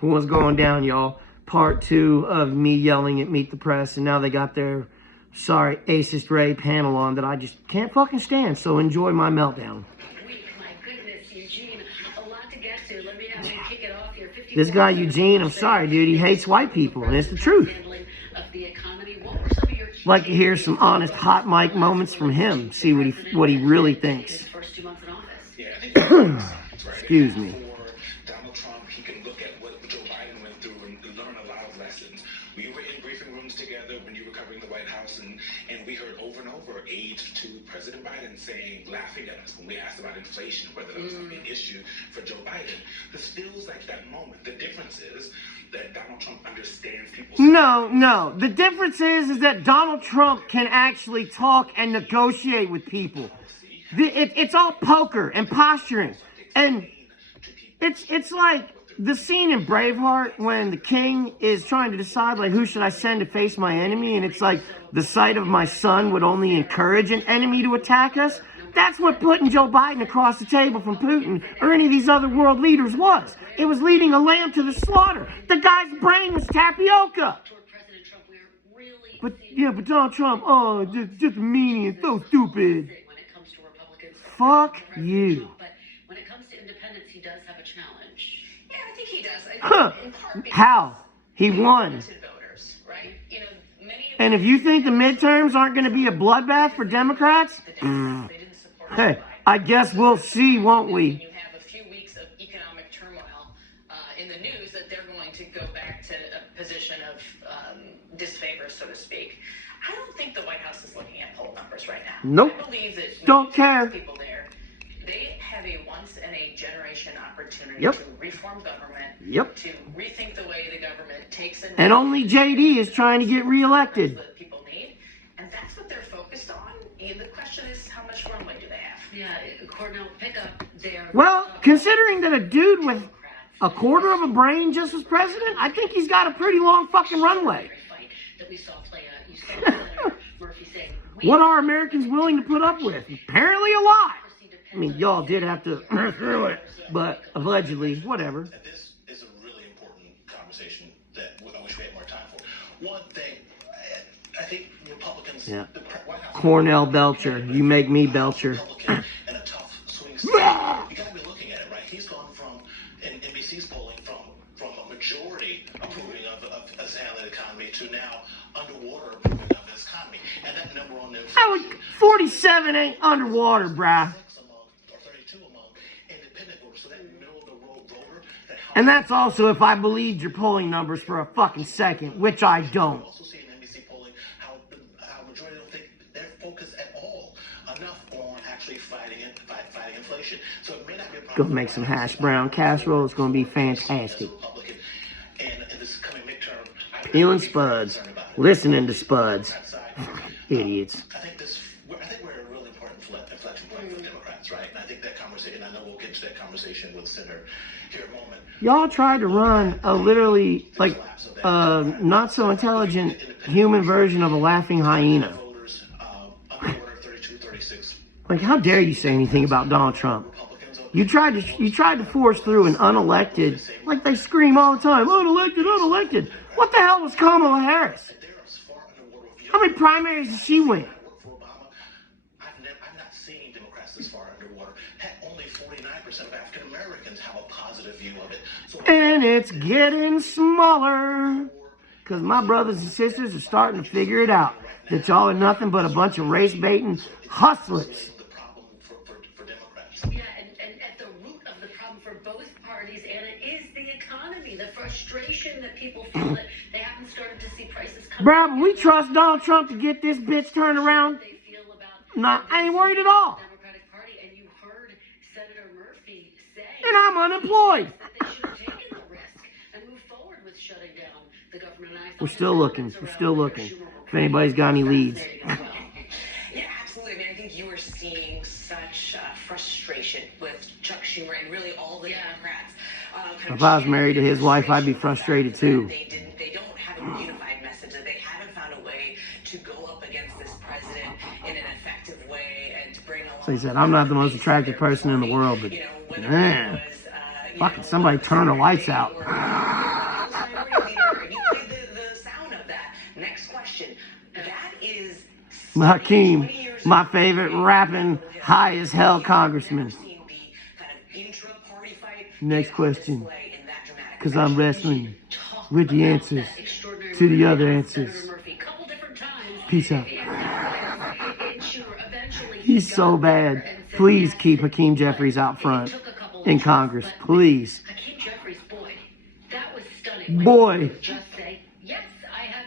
What's going down, y'all? Part 2 of me yelling at Meet the Press, and now they got their sorry Acist Ray panel on that I just can't fucking stand, so enjoy my meltdown. My goodness, Eugene, a lot to get to. Let me have you kick it off here. This guy Eugene, I'm sorry, dude, he hates white people, and it's the truth. Like to hear some honest hot mic moments from him, see what he really thinks. Excuse me. Donald Trump, he can look at what Joe Biden went through and learn a lot of lessons. We were in briefing rooms together when you were covering the White House, and we heard over and over aides to President Biden laughing at us when we asked about inflation, whether that was going to be an issue for Joe Biden. This feels like that moment. The difference is that Donald Trump understands people's... No. The difference is that Donald Trump can actually talk and negotiate with people. It's all poker and posturing. And it's like the scene in Braveheart when the king is trying to decide, like, who should I send to face my enemy? And it's like, the sight of my son would only encourage an enemy to attack us. That's what putting Joe Biden across the table from Putin or any of these other world leaders was. It was leading a lamb to the slaughter. The guy's brain was tapioca. But Donald Trump, just a meanie and so stupid. Fuck you. When it comes to independence, he does have a challenge. Yeah, I think he does. How? He won. And if you think the midterms aren't going to be a bloodbath for Democrats, hey, I guess we'll see, won't we? You have a few weeks of economic turmoil in the news that they're going to go back to a position of disfavor, so to speak. I don't think the White House is looking at poll numbers right now. Nope. I believe that don't care. People there, they have a once-in-a-generation opportunity to reform government, to rethink the way the government takes and only JD is trying to get reelected. What people need, and that's what they're focused on. And the question is, how much runway do they have? Yeah, Cornell, pick up there. Well, considering that a dude with a quarter of a brain just was president, I think he's got a pretty long fucking runway. What are Americans willing to put up with? Apparently a lot. I mean, y'all did have to through it, but allegedly, whatever. This is a really important conversation that I wish we had more time for. One thing, I think Republicans... Yeah. Cornell Belcher. You make me Belcher. And a tough swing state. You got to be looking at it, right? He's gone from, in NBC's polling, from a majority approving of a sound economy to now underwater approving of this economy. And that number on the... 47 ain't underwater, bruh. And that's also if I believed your polling numbers for a fucking second, which I don't. Also see in NBC polling how majority don't think they're focused at all enough on actually fighting inflation. So it may not be a problem. Go make some hash brown casserole. It's going to be fantastic. And this coming midterm, Feeling spuds, listening to spuds, idiots. I think we're at a really important inflection point for Democrats, right? And I think that conversation, I know we'll get to that conversation with Senator here in a moment. Y'all tried to run a literally, like, not so intelligent human version of a laughing hyena. Like, how dare you say anything about Donald Trump? You tried to force through an unelected, like they scream all the time, unelected. What the hell was Kamala Harris? How many primaries did she win? I've not seen Democrats this far underwater. Heck, only 49% of African Americans have a positive view of it. And it's getting smaller. Because my brothers and sisters are starting to figure it out. That y'all are nothing but a bunch of race-baiting hustlers. Yeah, and at the root of the problem for both parties, Anna, is the economy. The frustration that people feel that they haven't started to see prices come Bruh, but we trust Donald Trump to get this bitch turned around. Nah, I ain't worried at all. Democratic Party, and you heard Senator Murphy say, and I'm unemployed. That they should have taken the risk and moved forward with shutting down the government. We're still looking. If anybody's got any leads. Yeah, absolutely. I mean, I think you were seeing such frustration with Chuck Schumer and really all the Democrats. If I was married to his wife, I'd be frustrated too. They don't have a unified message, that they haven't found a way to go up against this president in an effective way and to bring along... So he said, I'm not the most attractive person in the world, but... Whether it was, Fucking somebody turn the lights out. Minority leader, and you played the sound of that. Next question. That is Hakeem, 20 years my ago. favorite rapping high as hell congressman. Never seen the kind of intra-party fight Next on question. display in that dramatic Because I'm fashion. wrestling with the answers to the other answers. Couple different times. Peace out. And sure, eventually He's he so got there bad. and said Please yes. keep Hakeem Jeffries out It front took a couple of in tries, Congress. but Please. Hakeem Jeffries, boy, that was stunning. When Boy. he would just say, yes, I have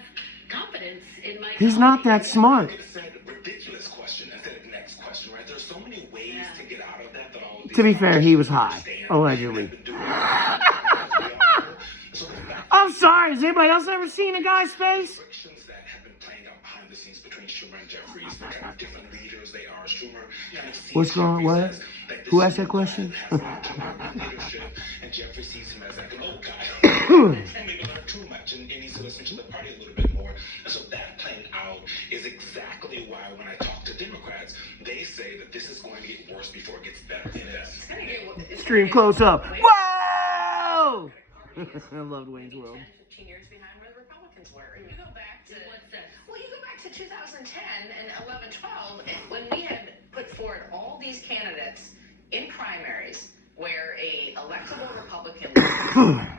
confidence in my He's not that colleagues." smart. It said ridiculous question instead of next question, right? There's so many ways to get out of that all of these To be fair, he was politicians high, understand allegedly. and have been doing it. So the fact I'm sorry. Has anybody else ever seen a guy's face? frictions that have been playing out behind the scenes between Schumer and Jeffries, the kind of different leaders they are. Schumer kind of sees What's going on? Jeffries What? as, like, this Who asked that young question? guy that has a lot to learn in leadership, and Jeffries sees him as like an old guy who maybe learned too much and needs to listen to the party a little bit more. And so that playing out is exactly why when I talk to Democrats, they say that this is going to get worse before it gets better. And It's gonna get Stream close up. Whoa! I loved Wayne's World. 15 years behind where the Republicans were. And you go back to What's that? Well, you go back to 2010 and 11, 12, when we had put forward all these candidates in primaries where a electable Republican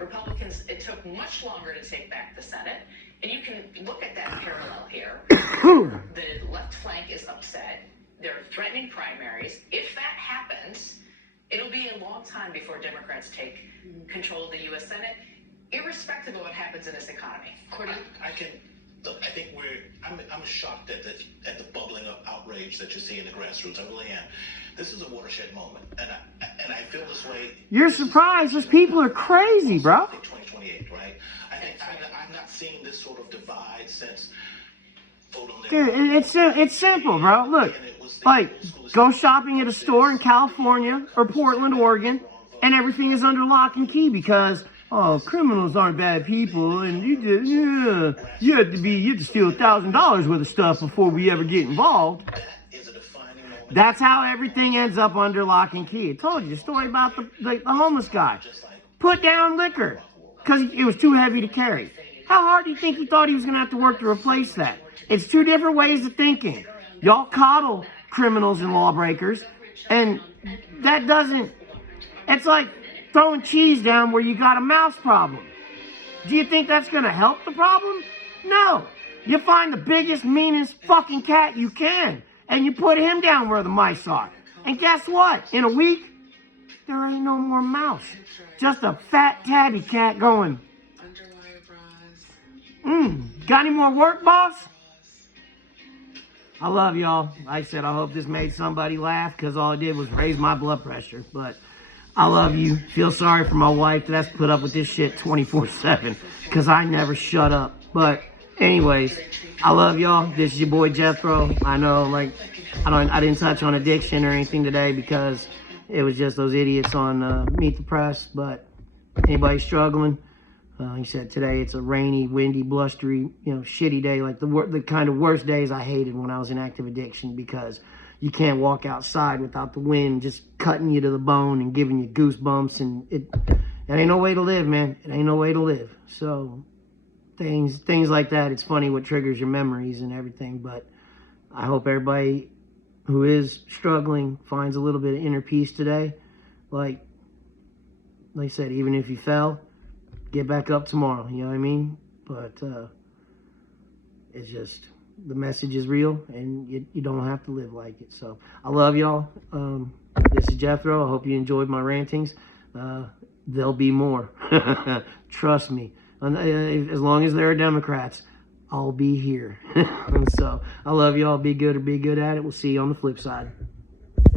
Republicans, it took much longer to take back the Senate. And you can look at that parallel here. The left flank is upset. They're threatening primaries. If that happens, it'll be a long time before Democrats take control of the U.S. Senate, irrespective of what happens in this economy. I can look. I think I'm shocked at the bubbling up outrage that you see in the grassroots. I really am. This is a watershed moment, and I feel this way. You're surprised. Those people are crazy, bro. 2028, right? I've not seen this sort of divide since vote on Dude, it's simple, bro. Look, like, go shopping at a store in California or Portland, Oregon, and everything is under lock and key because, oh, criminals aren't bad people, and you have to steal $1,000 worth of stuff before we ever get involved. is a defining moment. That's how everything ends up under lock and key. I told you the story about the homeless guy. Put down liquor because it was too heavy to carry. How hard do you think he thought he was going to have to work to replace that? It's two different ways of thinking. Y'all coddle criminals and lawbreakers, and that doesn't... It's like throwing cheese down where you got a mouse problem. Do you think that's going to help the problem? No. You find the biggest, meanest fucking cat you can, and you put him down where the mice are. And guess what? In a week, there ain't no more mouse. Just a fat tabby cat going, got any more work, boss? I love y'all. Like I said, I hope this made somebody laugh because all it did was raise my blood pressure. But I love you. Feel sorry for my wife that has to put up with this shit 24/7 because I never shut up. But anyways, I love y'all. This is your boy Jethro. I know, like, I didn't touch on addiction or anything today because it was just those idiots on Meet the Press. But anybody struggling, he said today it's a rainy, windy, blustery, shitty day. Like the kind of worst days I hated when I was in active addiction because you can't walk outside without the wind just cutting you to the bone and giving you goosebumps. And it ain't no way to live, man. It ain't no way to live. So things like that, it's funny what triggers your memories and everything. But I hope everybody who is struggling finds a little bit of inner peace today. Like I said, even if you fell, get back up tomorrow, you know what I mean? But it's just, the message is real, and you don't have to live like it. So I love y'all. This is Jethro. I hope you enjoyed my rantings. There'll be more. Trust me. As long as there are Democrats, I'll be here. So I love y'all. Be good or be good at it. We'll see you on the flip side.